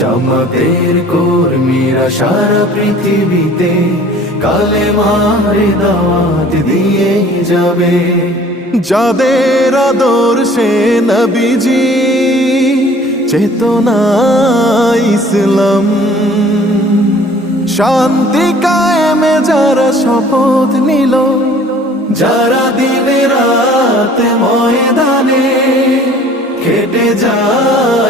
জামাতের কর্মীরা সারা পৃথিবীতে কালে মারে দিয়ে যাবে। যাদের আদর্শে নবীজি চেতনা ইসলাম, শান্তি কায়েমে যারা শপথ নিল, যারা দিনে রাত ময়দানে খেটে যায়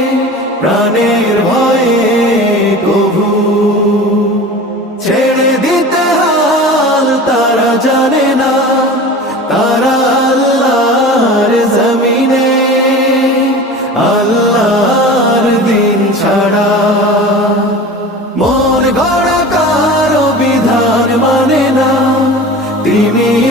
প্রাণের ভয়ে কভু ছেড়ে দিতে হাল তারা জানে না। তারা আল্লাহর জমিনে, আল্লাহর দিন ছাড়া। মন গড়া কারও বিধান মানে না। তিমির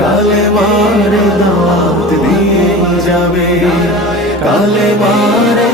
কালে মারে দাওয়াত দিয়ে যাবে। কালে মারে